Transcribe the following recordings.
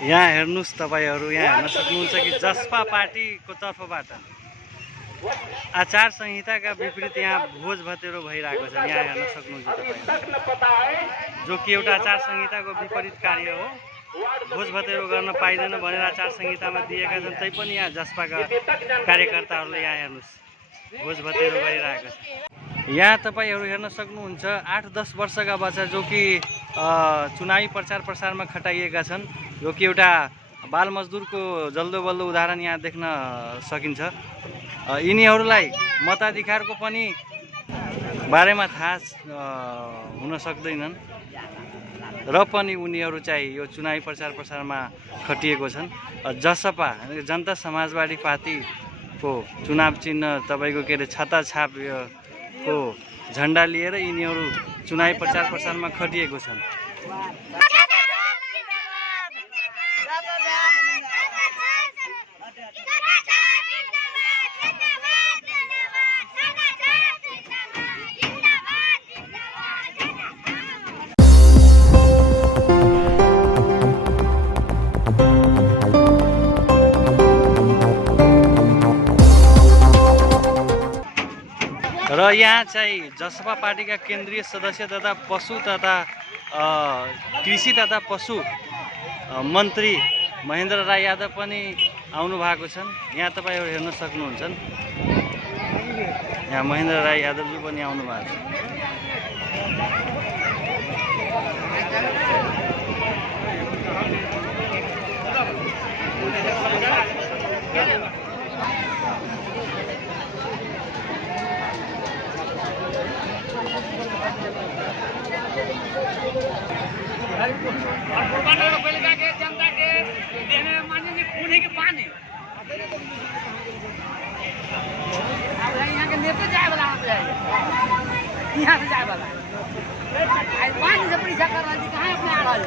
यहाँ हेर्नुस् तपाईहरु यहाँ हेर्न सक्नुहुन्छ कि जसपा पार्टीको तर्फबाट आचार संहिताका विपरीत यहाँ भोज भतेरो भइरहेको छ। यहाँ हेर्न सक्नुहुन्छ तपाईहरु जो कि एउटा आचार संहिताको विपरीत कार्य हो। भोज भतेरो गर्न पाइदैन भनेर आचार संहितामा दिएका छन्, तैपनि यहाँ जसपाका कार्यकर्ताहरूले यहाँ हेर्नुस् भोज भतेरो गरिरहेका छन्। यहाँ तपाईहरु हेर्न सक्नुहुन्छ 8-10 वर्षका बच्चा जो कि चुनावी प्रचार प्रसारमा खटाइएका छन्, जो कि एउटा बाल मजदुरको जल्दो बल्दो उदाहरण यहाँ देख्न सकिन्छ। यिनीहरूलाई मताधिकारको पनि बारेमा थाहा हुन सक्दैनन् र पनि उनीहरू चाहिँ यो चुनावी प्रचार प्रसारमा खटिएको छन्। जसपा जनता समाजवादी पार्टीको चुनाव चिन्ह तपाईको के अरे छाता छाप को झण्डा लिएर यिनीहरू चुनावी प्रचार प्रसारमा खटिएको छन्। र यहाँ चाहिँ जसपा पार्टीका केन्द्रीय सदस्य तथा पशु तथा कृषि तथा पशु मन्त्री महेन्द्र राई यादव पनि आउनु भएको छन्। यहाँ तपाईहरु हेर्न सक्नुहुन्छ। यहाँ महेन्द्र राई यादवजी पनि आउनु भएको छ। जनता के देने में माने खून के पानी अब यहाँ के नेता जाए वाला यहाँ से जाए वाला पानी से परीक्षा कर रहा है कहाँ अपने आ रहा है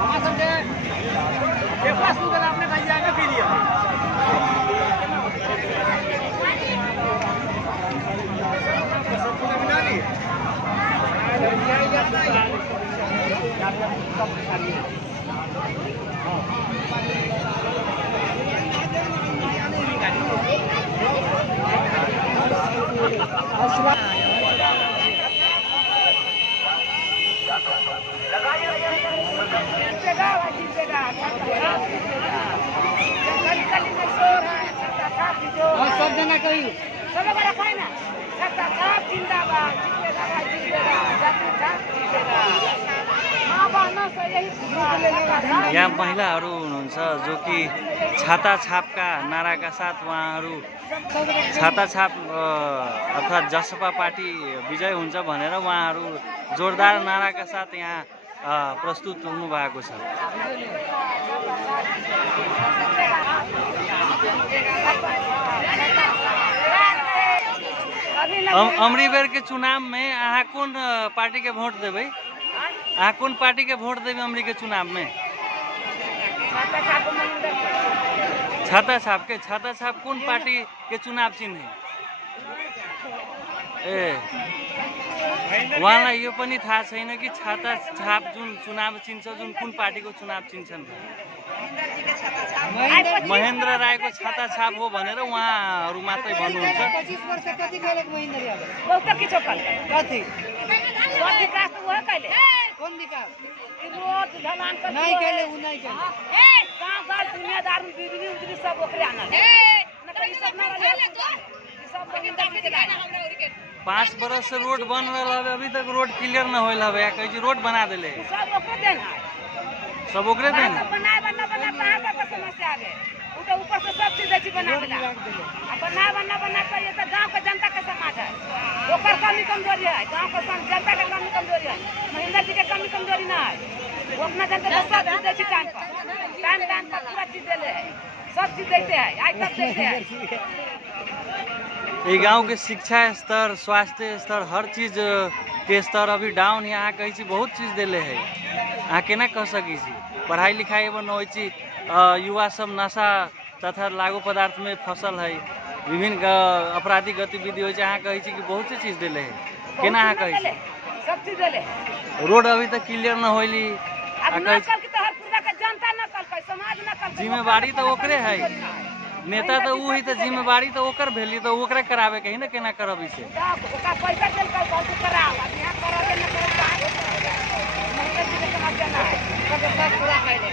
हमारे सबके पास अपने भाई जाएगा पी लिया सब जना कही सब बड़ा खाए ना जिंदाबाद यहाँ महिलाहरू हुनुहुन्छ जो कि छाता छापका नाराका साथ उहाँहरू छाता छाप अर्थात् जसपा पार्टी विजय हुन्छ भनेर उहाँहरू जोरदार नाराका साथ यहाँ प्रस्तुत हुनु भएको छ। अमरी बेर के चुनाव में अहाँ कौन पार्टी के वोट देवे? अहाँ कौन पार्टी के वोट देवे अमरी के चुनाव में? छाता छाप कौन पार्टी के चुनाव चिन्ह है? ए उहाँलाई यो पनि थाहा छैन कि छाता छाप जुन चुनाव चिन्छ जुन कुन पार्टीको चुनाव चिन्छन्। महेन्द्र राईको छाता छाप हो भनेर उहाँहरू मात्रै भन्नुहुन्छ। पाँच बरस से रोड बन रहा है, अभी तक रोड क्लियर न होल है। कही रोड बना दिले सब ओकरे देन ऊपर से सब चीज बना ये तो गाँव के जनता के समाज है, ओकर कमी कमजोरी है। गाँव के जनता के कमी कमजोरी है, महेंद्र जी के कमी कमजोरी ना है। वो अपना जनता को सब चीज देती टाइम पर पूरा चीज दे है, सब चीज देते हैं, आज तक देते हैं। ये गांव के शिक्षा स्तर, स्वास्थ्य स्तर, हर चीज के स्तर अभी डाउन यहाँ कही बहुत चीज दिले है। अहाँ केना कह सकी पढ़ाई लिखाई एवं न युवा सब नशा तथा लागू पदार्थ में फसल है, विभिन्न आपराधिक गतिविधि हो। अहाँ कही कि बहुत सी चीज दिले है, केना अहाँ कही सब चीज देले रोड अभी तक क्लियर न होइली अब न कल की तो हर पूरा का जनता न कल के समाज न कल जिम्मेवारी तो ओकरे है नेता तो ऊ ही तो जिम्मेवारी तो ओकर भेली तो ओकरे करावे के ही ना केना करब इसे ओका पैसा देल कल बहुत कराओ अब यहां करावे न करे बाहर महिला जी के समस्या ना है सब पूरा कैले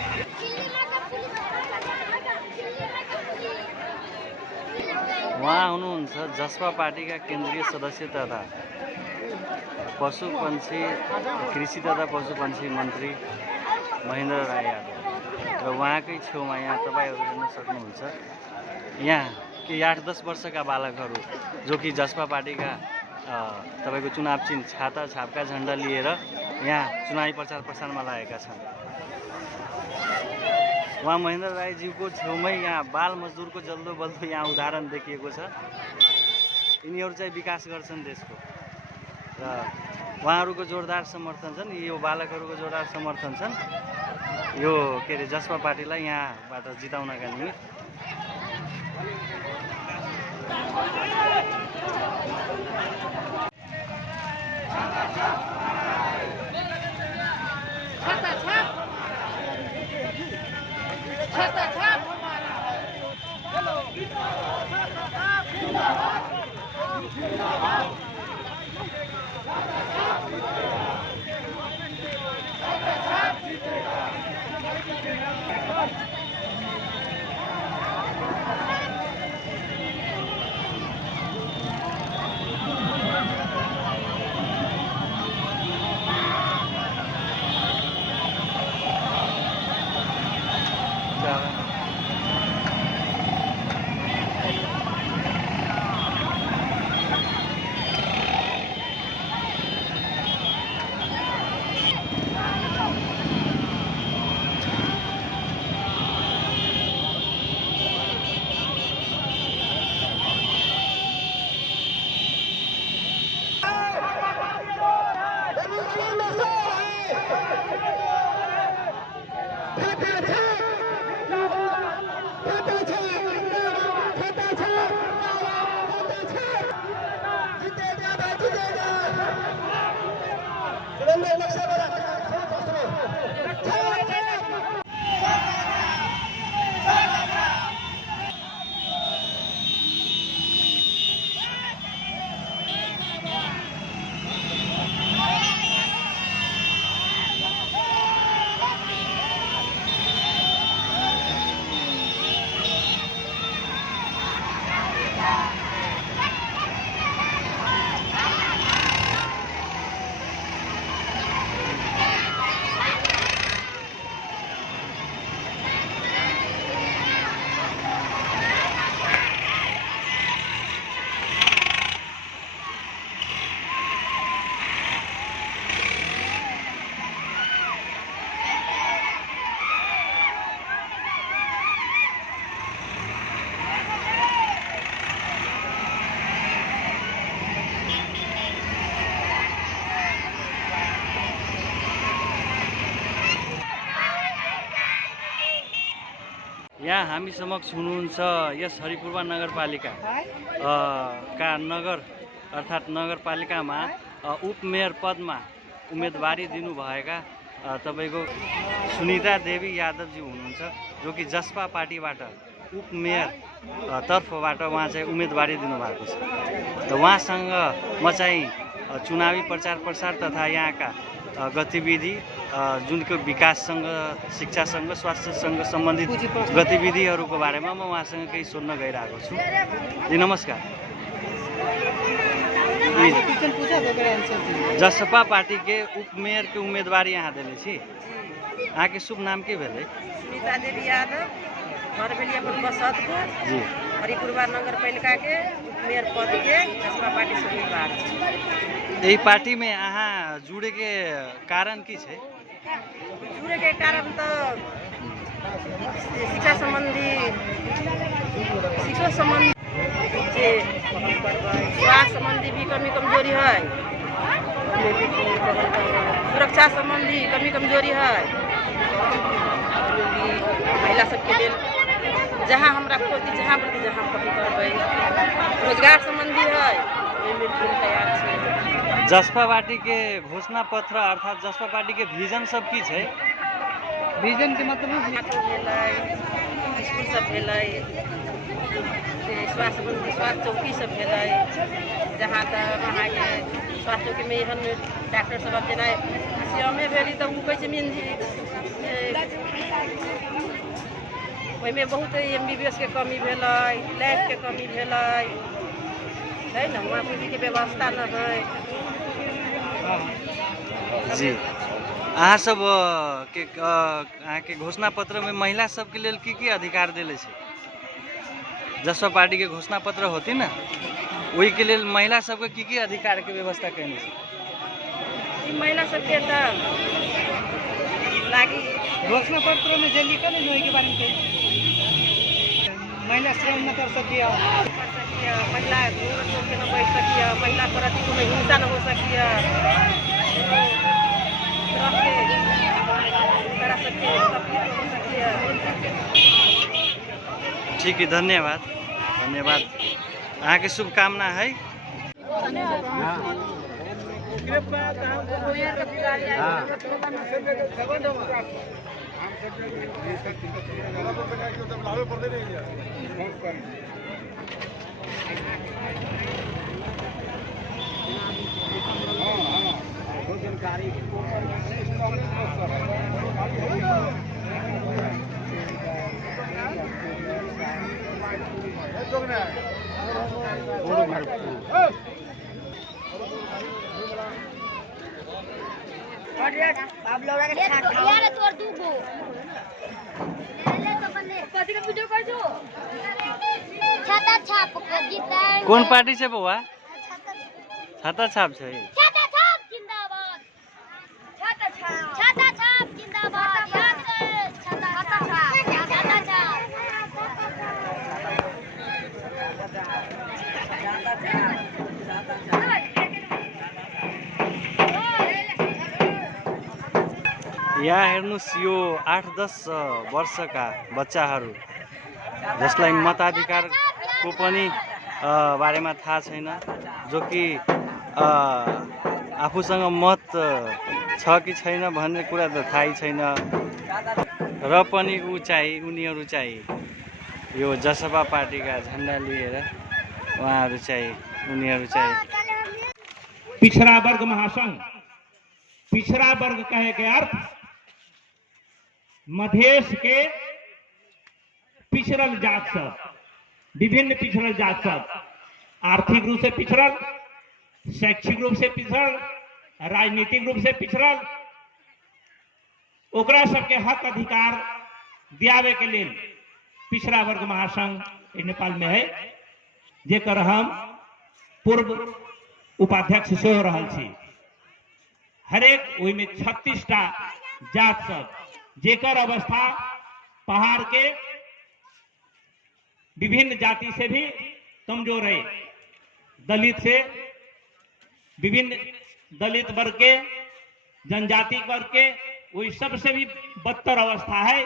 उहाँ हुनुहुन्छ जसपा पार्टीका केन्द्रीय सदस्य तथा पशुपन्छी कृषि तथा पशुपन्छी मन्त्री महेन्द्र राई यादव र उहाँकै छेउमा यहाँ तपाईँहरू हेर्न सक्नुहुन्छ यहाँ के 8-10 वर्षका बालकहरू जो कि जसपा पार्टीका तपाईँको चुनाव चिन्ह छाता छापका झन्डा लिएर यहाँ चुनावी प्रचार प्रसारमा लागेका छन्। उहाँ महेन्द्र राईज्यूको छेउमै यहाँ बाल मजदुरको जल्दो बल्दो यहाँ उदाहरण देखिएको छ। यिनीहरू चाहिँ विकास गर्छन् देशको र उहाँहरूको जोरदार समर्थन छन्। यो बालकहरूको जोरदार समर्थन छन् यो के अरे जसपा पार्टीलाई यहाँबाट जिताउनका निमित्त। यहाँ हामी समक्ष हुनुहुन्छ यस हरिपुरवा नगरपालिका का नगर अर्थात् नगरपालिकामा उपमेयर पदमा उम्मेदवारी दिनुभएका तपाईको सुनिता देवी यादवजी हुनुहुन्छ जो कि जसपा पार्टीबाट उपमेयर तर्फबाट उहाँ चाहिँ उम्मेदवारी दिनुभएको छ। र उहाँसँग म चाहिँ चुनावी प्रचार प्रसार तथा यहाँका गतिविधि जुनको विकाससँग शिक्षासँग स्वास्थ्यसँग सम्बन्धित गतिविधिहरूको बारेमा म उहाँसँग केही सोध्न गइरहेको छु। जी नमस्कार। जसपा पार्टी के उपमेयर के उम्मीदवार यहाँ देले छी। अहाँ के शुभ नाम के भेलै? सुनीता देवी यादव, घर भेलिया बसतपुर जी, हरिपुरवा नगरपालिका के उपमेयर पद के जसपा पार्टी से उम्मीदवार छी। यही पार्टी में अहाँ जुड़े के कारण की छे? जुड़े के कारण तो शिक्षा संबंधी स्वास्थ्य संबंधी भी कमी कमजोरी है, सुरक्षा संबंधी कमी कमजोरी है, महिला सबके लिए जहाँ हमरा खोजती जहाँ प्रति जहाँ कमी करबै, रोजगार संबंधी है ओहिमे भी तैयार छै। जसपा पार्टी के घोषणा पत्र अर्थात जसपा पार्टी के विजन सब की छै? विजन के मतलब ऑटो भेलै, स्कूल सब भेलै, स्वास्थ्य चौकी सब भेलै, जहाँ तक अहाँके स्वास्थ्य चौकीमे एहन डॉक्टर सब अब जेना सीएमए भेली तऽ ओ कहै छै मिनजी ओहिमे बहुत MBBS के कमी भेलै, लैब के कमी भेलै, है न, वहाँ के व्यवस्था न है। जी अहाँ सब के घोषणा पत्र में महिला सब के लेल की अधिकार देले छै? जसपा पार्टी के घोषणा पत्र होती ना, वही के लेल महिला सब के की अधिकार के व्यवस्था करने छै? महिला सब के लागी घोषणा पत्र में जे लिखल है वही के बारे में महिला श्रम न कर सकिए, महिला घूंघट के न बैठ सकिए, महिला प्रति कोनो हिंसा न हो सकिए, ठीक है, धन्यवाद धन्यवाद। अहाँ के शुभकामना है। कौन पार्टी से बउआ? छाता छाप छै। छाता छाप जिंदाबाद, छाता छाप, छाता छाप जिंदाबाद, छाता छाप, छाता यहाँ हेर्नुस् यो 8-10 वर्षका बच्चाहरू जसलाई मताधिकारको पनि बारेमा थाहा छैन, जो कि आफूसँग मत छ कि छैन भन्ने कुरा त थाहै छैन, र पनि उनीहरू चाहिँ यो जसपा पार्टीका झन्डा लिएर उहाँहरू चाहिँ उनीहरू चाहिँ पिछड़ा वर्ग महासंघ, पिछड़ा वर्ग कहे के अर्थ मधेश के पिछड़ल जात सब, विभिन्न पिछड़ल जात सब, आर्थिक रूप से पिछड़ल, शैक्षिक रूप से पिछड़ल, राजनीतिक रूप से पिछड़ल, ओकरा सबके हक अधिकार दियावे के लिए पिछड़ा वर्ग महासंघ नेपाल में है, जेकर हम पूर्व उपाध्यक्ष से हो रहा छी। हरेक ओहि में 36टा जात सब, जेकर अवस्था पहाड़ के विभिन्न जाति से भी कमजोर है, दलित से विभिन्न दलित वर्ग के, जनजाति वर्ग के, वही सबसे भी बदतर अवस्था है।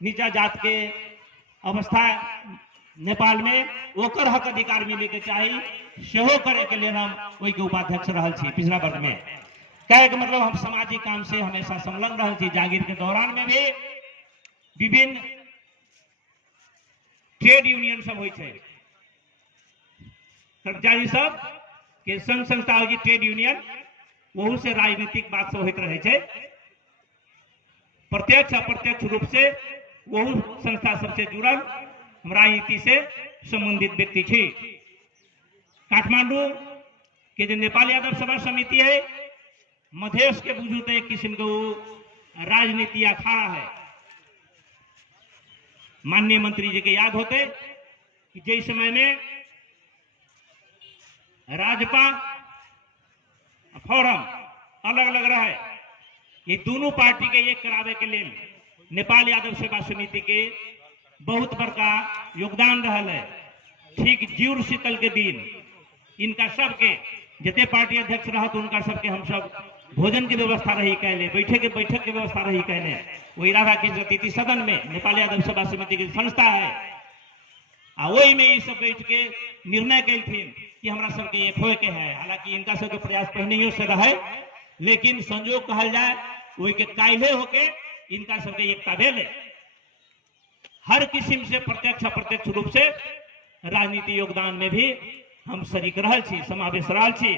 नीचा जात के अवस्था नेपाल में ओकर हक अधिकार मिले के चाहिए, सेहो करे के लिए हम वही के उपाध्यक्ष रहल छी पिछड़ा वर्ग में। कहे के मतलब हम सामाजिक काम से हमेशा संलग्न रहल छी। जागीर के दौरान में भी विभिन्न ट्रेड यूनियन सब होय छै, कर्मचारी सब के संघ संस्था होय छै ट्रेड यूनियन, वहू से राजनीतिक बात सब होइत रहे छै। प्रत्यक्ष अप्रत्यक्ष रूप से वहू संस्था सबसे जुड़ल हम राजनीति से संबंधित व्यक्ति छी। काठमांडू के जो नेपाल यादव सभा समिति है, मधेश के बुझू तो एक किस्म के राजनीति अखाड़ा है। माननीय मंत्री जी के याद होते कि जिस समय में राजपा फोरम अलग अलग रहे, ये दोनों पार्टी के एक करावे के लिए नेपाल यादव सेवा समिति के बहुत बड़का योगदान रहल है। ठीक जुड़ शीतल के दिन इनका सबके जते पार्टी अध्यक्ष रहत उनका सबके हम सब भोजन की व्यवस्था रही कहले, बैठक की व्यवस्था रही कहले। वही राधा कृष्ण अतिथि सदन में नेपाल यादव सभा समिति की संस्था है, वही में ये सब बैठ के निर्णय कैलथिन कि हमरा सबके एक होए के है। हालांकि इनका सबके प्रयास पहिने से रहे, लेकिन संजोग कहल जाए वही के कायले होके इनका सबके एकता भेले। हर किस्म से प्रत्यक्ष अप्रत्यक्ष रूप से राजनीति योगदान में भी हम शरीक रहल छी, समावेश रहल छी।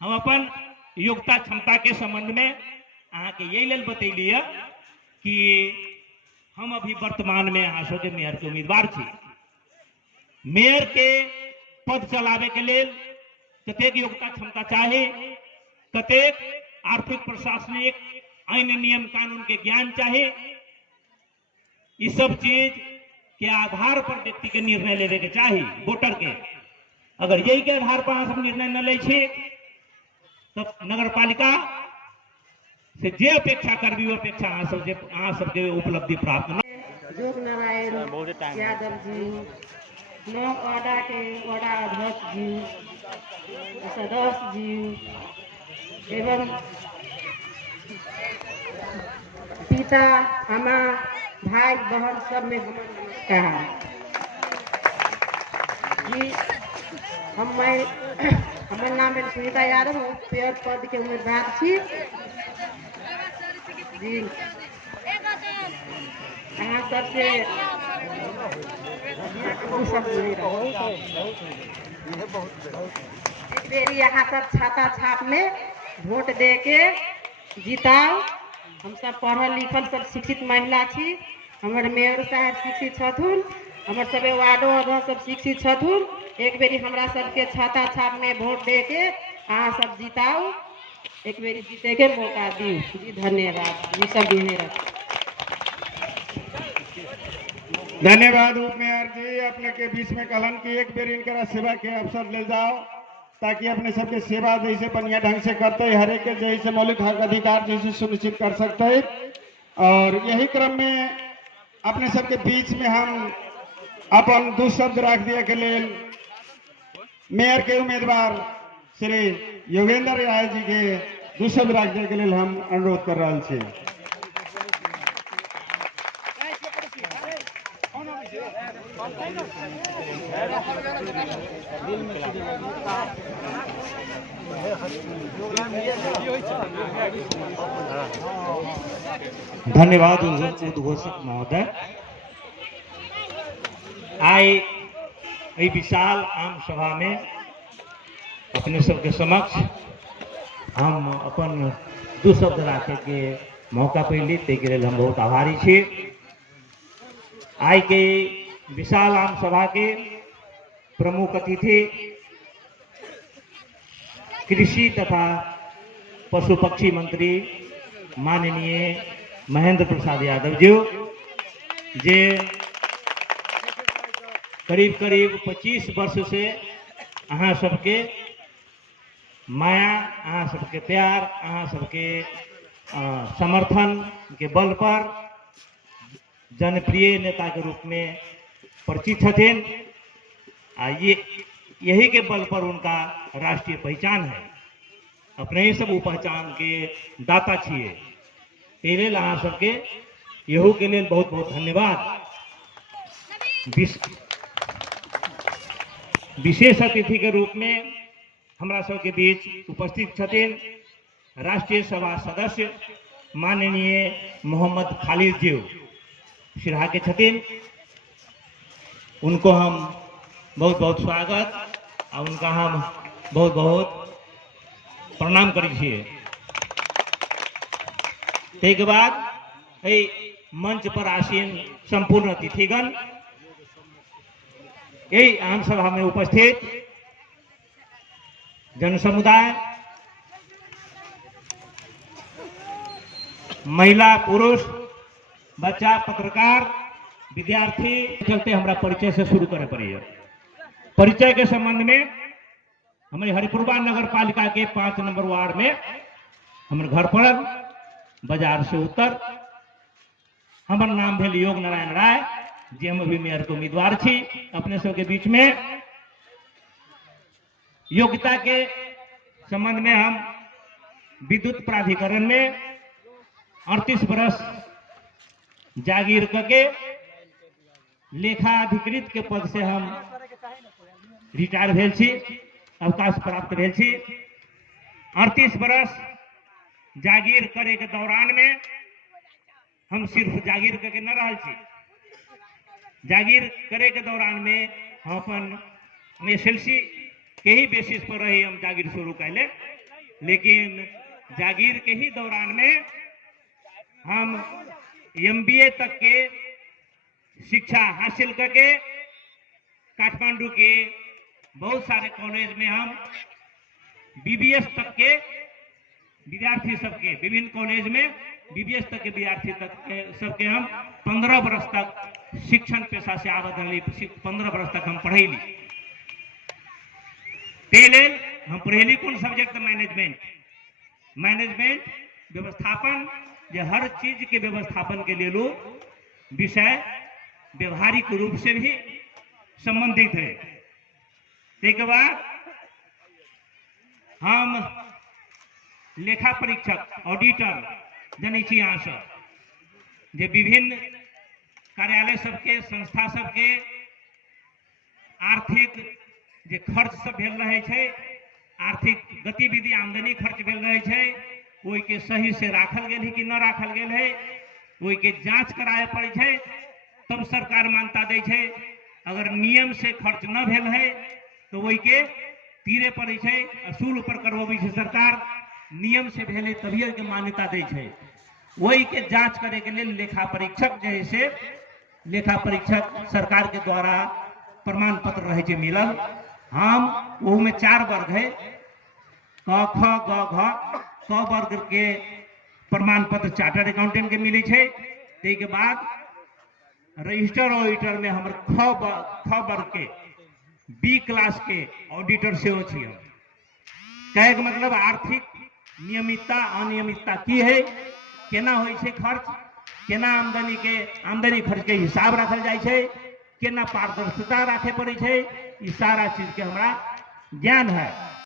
हम अपन योग्यता क्षमता के संबंध में अहाँ के यही लेल बतैलिए कि हम अभी वर्तमान में अहाँ सबके मेयर के उम्मीदवार छी। मेयर के पद चलावे के लेल कतेक योग्यता क्षमता चाहे, कतेक आर्थिक प्रशासनिक आईन नियम कानून के ज्ञान चाहे, ये सब चीज के आधार पर व्यक्ति के निर्णय लेवे के चाहिए वोटर के। अगर यही के आधार पर अहाँ सब निर्णय न ले छी तब नगर पालिका से जे अपेक्षा करबी वो अपेक्षा अहाँ सबके उपलब्धि प्राप्त न। जोग नारायण यादव जी, 9 वार्डा के वार्डा अध्यक्ष जी, सदस्य जी एवं पिता अम्मा भाई बहन सब में नमस्कार जी। हमार नाम है सुनीता यादव, मेयर पद के उम्मीदवार छी जी। अहाँ सबसे एक बेरी यहाँ सब छाता छाप में वोट दे के जीताओ। हम सब पढ़ल लिखल सब शिक्षित महिला छी। हमारे मेयर साहब शिक्षित छथुन, हमारे सब वार्डो अध्यक्ष सब शिक्षित छथुन। एक बेरी हमरा सबके छाता छाप में वोट दे के अहाँ सब जीताओ, एक बेरी जीते के मौका दी जी। धन्यवाद जी। सब धन्यवाद उप मेयर जी। अपने के बीच में कहलन कि एक बेर इनकरा सेवा के अवसर ले जाओ ताकि अपने सबके सेवा जैसे बढ़िया ढंग से करते हर एक के जैसे मौलिक हक अधिकार जैसे सुनिश्चित कर सकते। और यही क्रम में अपने सबके बीच में हम अपन दो शब्द रख दिए के लिए मेयर के उम्मीदवार श्री योगेंद्र राय जी के दो शब्द रख दिए के लिए हम अनुरोध कर रहे हैं। धन्यवाद उद्घोषक महोदय। आइ विशाल आम सभा में अपने सबके समक्ष हम अपन दो शब्द रखे के मौका पैली, ताकि लेल हम बहुत आभारी छी। आई के विशाल आम सभा के प्रमुख अतिथि कृषि तथा पशु पक्षी मंत्री माननीय महेंद्र प्रसाद यादव जी, जे करीब करीब 25 वर्ष से अहाँ सबके माया, अहाँ सबके प्यार, अहाँ सबके समर्थन के बल पर जनप्रिय नेता के रूप में परिचित छथिन। यही के बल पर उनका राष्ट्रीय पहचान है। अपने ही सब पहचान के दाता छिए। एहि लेल अहाँ सबके यहू के लिए बहुत बहुत धन्यवाद। विशेष अतिथि के रूप में हमरा सबके बीच उपस्थित छथिन राष्ट्रीय सभा सदस्य माननीय मोहम्मद खालिद जी सिरहा के छथिन। उनको हम बहुत बहुत स्वागत और उनका हम बहुत बहुत प्रणाम करै छियै। ताहिके बाद एहि मंच पर आसीन संपूर्ण अतिथिगण, यही आम सभा में उपस्थित जन समुदाय, महिला पुरुष, बच्चा, पत्रकार, विद्यार्थी, चलते हमरा परिचय से शुरू करे पड़ेगा। परिचय के संबंध में हमारे हरिपुरवा नगर पालिका के 5 नंबर वार्ड में हमारे घर पर बाजार से उत्तर हमार नाम भेल योग नारायण राय, जे हम अभी मेयर के उम्मीदवार छी। अपने सबके बीच में योग्यता के संबंध में हम विद्युत प्राधिकरण में 38 वर्ष जागीर करके लेखाधिकृत के पद से हम रिटायर भेल छी, अवकाश प्राप्त भेल छी। 38 बरस जागीर करे के दौरान में हम सिर्फ जागीर करके न रहल छी। जागीर करे के दौरान में हम अपन एसएलसी के ही बेसिस पर रही हम जागीर शुरू कैले, लेकिन जागीर के ही दौरान में हम एमबीए तक के शिक्षा हासिल करके काठमांडू के बहुत सारे कॉलेज में हम बीबीएस तक के विद्यार्थी सबके, विभिन्न कॉलेज में बीबीएस तक के विद्यार्थी तक के सबके हम 15 बरस तक शिक्षण पेशा से आबद्ध रही। 15 बरस तक हम पढ़ेली। पहले हम पढ़ेली कौन सब्जेक्ट? मैनेजमेंट व्यवस्थापन, जो हर चीज के व्यवस्थापन के लिए लोग विषय व्यवहारिक रूप से भी संबंधित है। एक बाद हम लेखा परीक्षक, ऑडिटर जनी छी यहाँ से, जे विभिन्न कार्यालय सबके, संस्था सबके आर्थिक जे खर्च सब भेल रहे छे, आर्थिक गतिविधि आमदनी खर्च भेल रहे छे, ओहि के सही से राखल गेल है कि न राखल गेल है, ओहि के जांच कराए पड़े छे, तब सरकार मान्यता दे छे। अगर नियम से खर्च न भेल है तो वही के तीरे पड़े छे, असूल पर करवाबे छे सरकार। नियम से भेले तभिए के मान्यता दे छे। वही के जांच करे के लिए लेखा परीक्षक जैसे लेखा परीक्षक सरकार के द्वारा प्रमाण पत्र रहे छे मिलल। हम वो में 4 वर्ग है, क ख ग घ, क वर्ग के प्रमाण पत्र चार्टर्ड अकाउंटेंट के मिले छे। ते के बाद रजिस्टर ऑडिटर में हमर ख वर्ग के बी क्लास के ऑडिटर से हो छी। हम कहे के मतलब आर्थिक नियमितता अनियमितता की है, केना होय छे खर्च, केना आमदनी खर्च के हिसाब रखल जाय छे, केना पारदर्शिता राखे पड़े छे, ई सारा चीज के हमरा ज्ञान है।